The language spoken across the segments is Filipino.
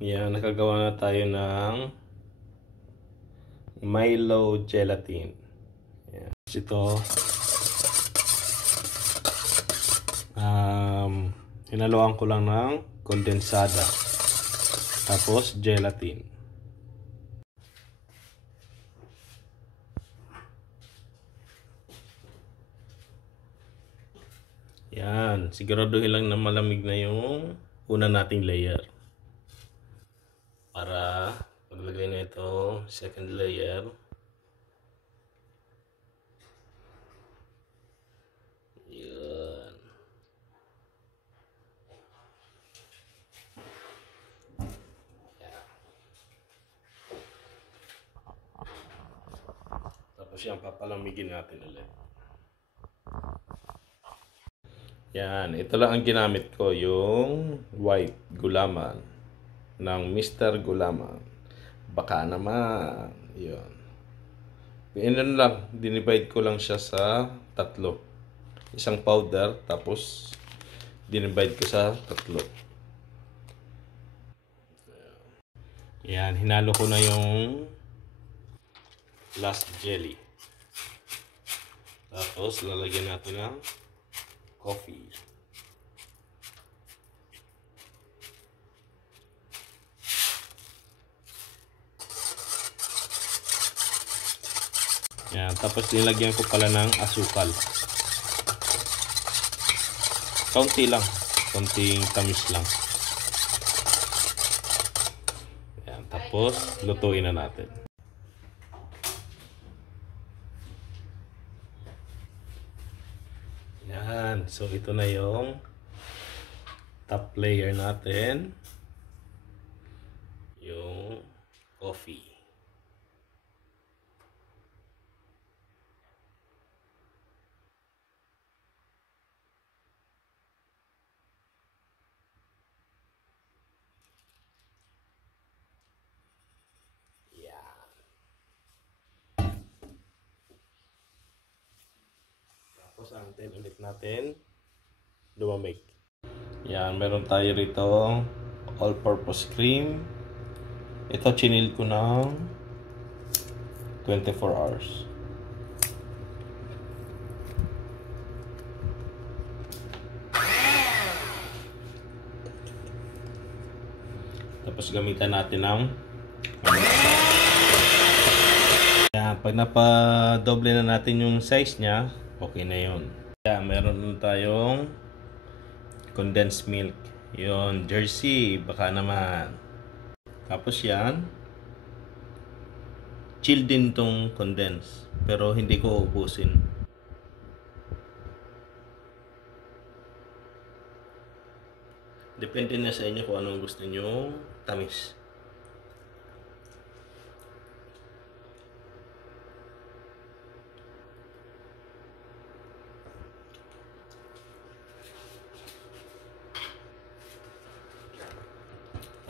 Yan, nakagawa na tayo ng Milo gelatin. Yan. Ito, hinaluan ko lang ng kondensada. Tapos, gelatin. Yan, siguraduhin lang na malamig na yung una nating layer. Para maglagay na ito, second layer. Yan. Yan. Tapos yan, papalamigin natin ulit. Yan, ito lang ang ginamit ko, yung white gulaman ng Mr. Gulaman. Baka naman, yun. Inon lang, dinivide ko lang siya sa tatlo. Isang powder, tapos dinivide ko sa tatlo. Yan, hinalo ko na yung last jelly. Tapos lalagyan natin ng coffee. Yan, tapos nilagyan ko pala ng asukal. Kaunti lang, kaunting tamis lang. Yan, tapos lutuin na natin. Yan, so ito na yung top layer natin. Yung coffee. Tapos antin ulit natin lumamig. Yan, meron tayo rito all-purpose cream. Ito chinil ko ng 24 hours. Tapos gamitan natin ng yan, pag napadoble na natin yung size niya, okay na yun. Yan, meron tayong condensed milk. Yun, Jersey, baka naman. Tapos yan, chill din tong condensed, pero hindi ko ubusin. Depende na sa inyo kung anong gusto nyo tamis.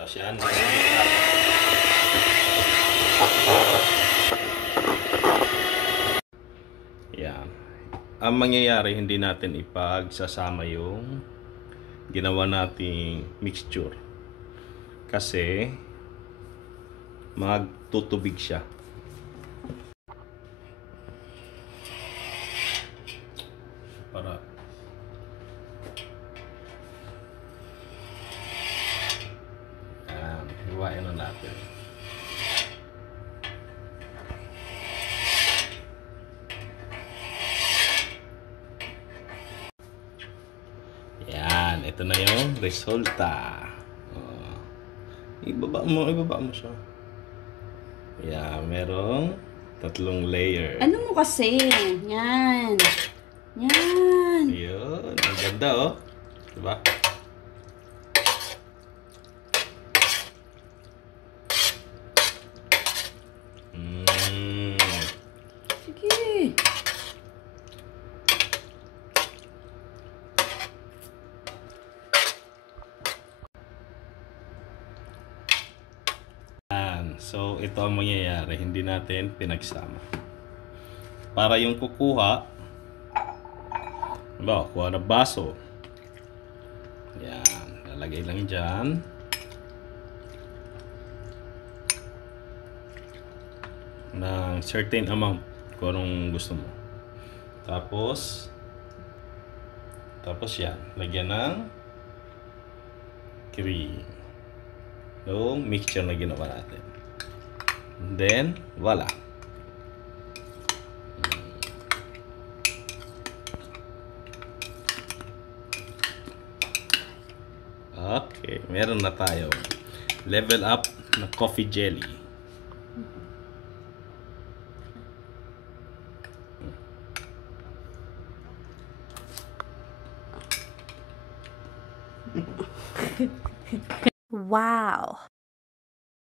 Tapos yan. Yan. Ang mangyayari, hindi natin ipagsasama yung ginawa nating mixture. Kasi magtutubig siya. Para hiwain na natin. Yan, ito na yung resulta. Ibaba mo siya. Yan, merong tatlong layer. Ano mo kasi? Yan. Yan. Yun, ang ganda oh. Diba? Sige. So, ito ang mangyayari. Hindi natin pinagsama. Para yung kukuha, diba, kuha na baso. Yan. Lalagay lang dyan. ng certain amount kung anong gusto mo. Tapos yan, lagyan ng cream. Yung mixture na ginawa natin. Then, voila. Okay, meron na tayo. Level up na coffee jelly. Wow.